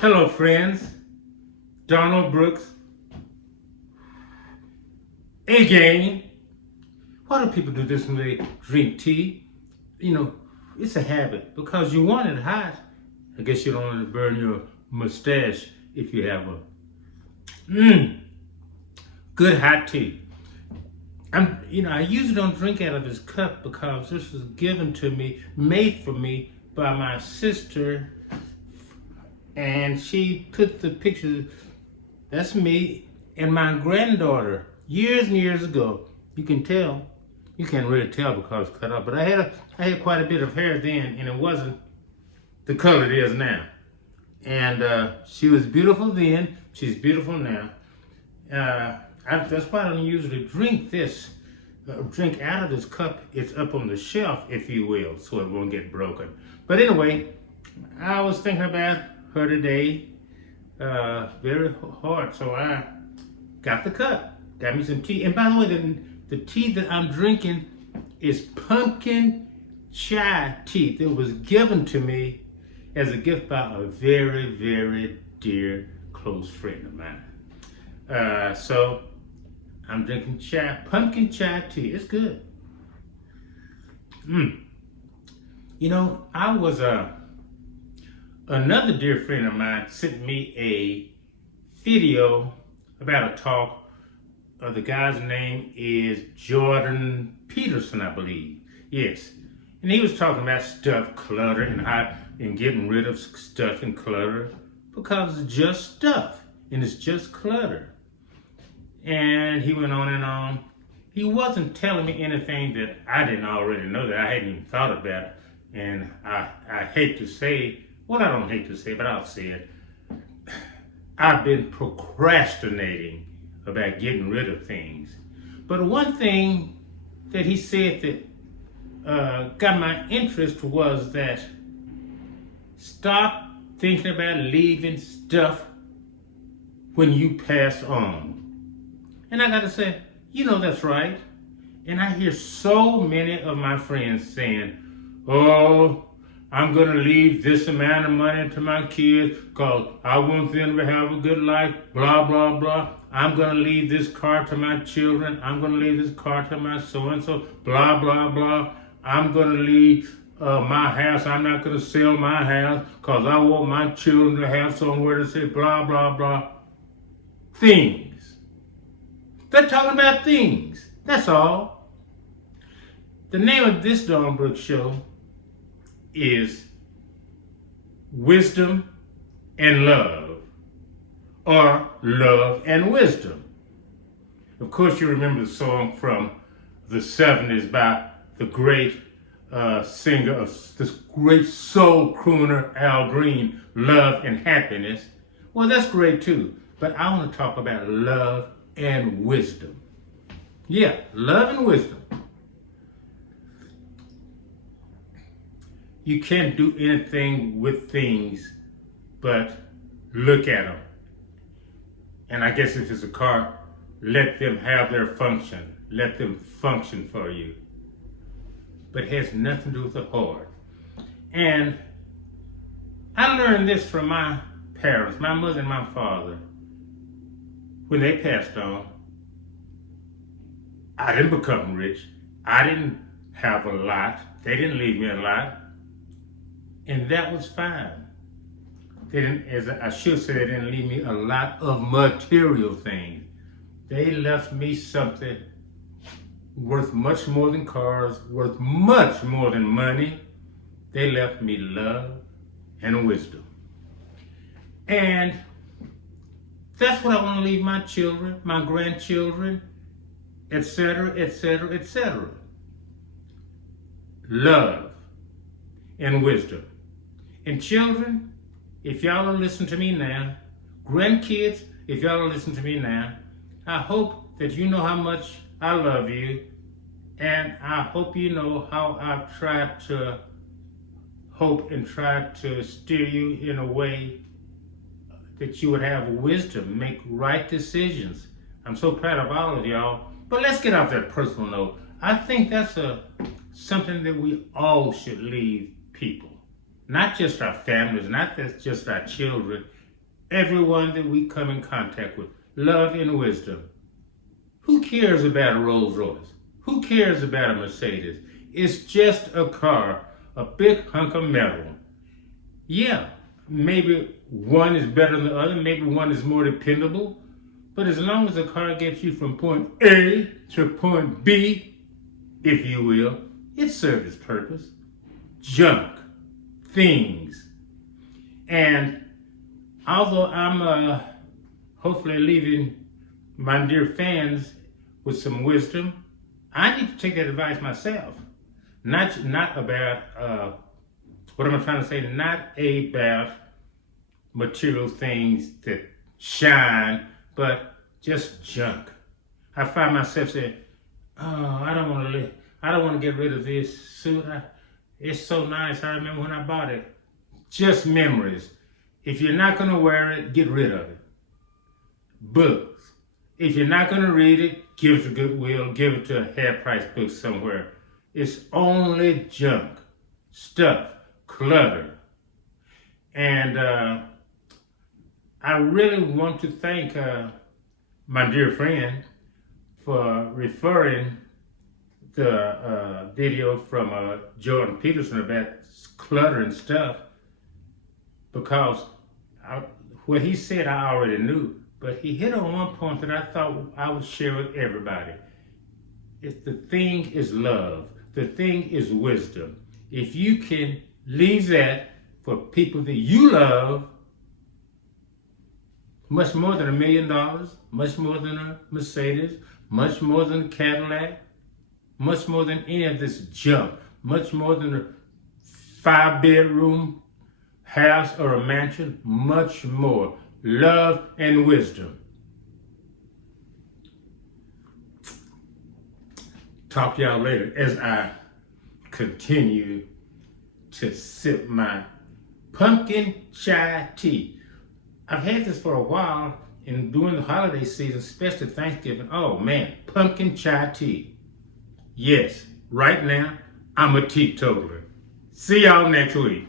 Hello, friends. Donald Brooks. Again, why do people do this when they drink tea? You know, it's a habit because you want it hot. I guess you don't want to burn your mustache if you have a good hot tea. I usually don't drink out of his cup because this was given to me, made for me by my sister, and she put the picture. That's me and my granddaughter years and years ago. You can tell. You can't really tell because it's cut off, but I had quite a bit of hair then, and it wasn't the color it is now. And she was beautiful then. She's beautiful now. That's why I don't usually drink this. Drink out of this cup. It's up on the shelf, if you will, so it won't get broken. But anyway, I was thinking about her today, very hard. So I got the cup, got me some tea. And by the way, the tea that I'm drinking is pumpkin chai tea that was given to me as a gift by a very, very dear close friend of mine. So I'm drinking pumpkin chai tea. It's good. I was another dear friend of mine sent me a video about a talk. The guy's name is Jordan Peterson, I believe. Yes. And he was talking about stuff, clutter, and getting rid of stuff and clutter because it's just stuff and it's just clutter. And he went on and on. He wasn't telling me anything that I didn't already know, that I hadn't even thought about. And I hate to say, well, I don't hate to say, but I'll say it. I've been procrastinating about getting rid of things. But one thing that he said that got my interest was that stop thinking about leaving stuff when you pass on. And I got to say, that's right. And I hear so many of my friends saying, oh, I'm going to leave this amount of money to my kids because I want them to have a good life, blah, blah, blah. I'm going to leave this car to my children. I'm going to leave this car to my so-and-so, blah, blah, blah. I'm going to leave my house. I'm not going to sell my house because I want my children to have somewhere to say, blah, blah, blah. Things. They're talking about things. That's all. The name of this Donald Brooks show is Wisdom and Love, or Love and Wisdom. Of course, you remember the song from the 70s by the great singer of this great soul crooner, Al Green, Love and Happiness. Well, that's great too, but I want to talk about love and wisdom. Yeah, love and wisdom. You can't do anything with things but look at them. And I guess if it's a car, let them have their function. Let them function for you. But it has nothing to do with the heart. And I learned this from my parents, my mother and my father. When they passed on, I didn't become rich. I didn't have a lot. They didn't leave me a lot. And that was fine. They didn't, as I should say, they didn't leave me a lot of material things. They left me something worth much more than cars, worth much more than money. They left me love and wisdom. And that's what I want to leave my children, my grandchildren, etc., etc., etc. Love and wisdom. And children, if y'all don't listen to me now, grandkids, if y'all don't listen to me now, I hope that you know how much I love you, and I hope you know how I've tried to hope and tried to steer you in a way that you would have wisdom, make right decisions. I'm so proud of all of y'all. But let's get off that personal note. I think that's something that we all should leave people. Not just our families, not just our children, everyone that we come in contact with. Love and wisdom. Who cares about a Rolls Royce? Who cares about a Mercedes? It's just a car, a big hunk of metal. Yeah, maybe one is better than the other, maybe one is more dependable, but as long as the car gets you from point A to point B, if you will, it serves its purpose. Junk, things. And although I'm hopefully leaving my dear fans with some wisdom, I need to take that advice myself. Not about, what am I trying to say? Not about material things that shine, but just junk. I find myself saying, "Oh, I don't want to get rid of this suit. It's so nice. I remember when I bought it." Just memories. If you're not going to wear it, get rid of it. Books. If you're not going to read it, give it to Goodwill. Give it to a half-price book somewhere. It's only junk, stuff, clutter. And I really want to thank my dear friend for referring the video from Jordan Peterson about clutter and stuff, because what he said I already knew, but he hit on one point that I thought I would share with everybody. The thing is love. The thing is wisdom. If you can leave that for people that you love, much more than $1 million, much more than a Mercedes, much more than a Cadillac, much more than any of this junk, much more than a 5-bedroom house or a mansion, much more. Love and wisdom. Talk to y'all later as I continue to sip my pumpkin chai tea. I've had this for a while, and during the holiday season, especially Thanksgiving, oh man, pumpkin chai tea. Yes, right now, I'm a teetotaler. See y'all next week.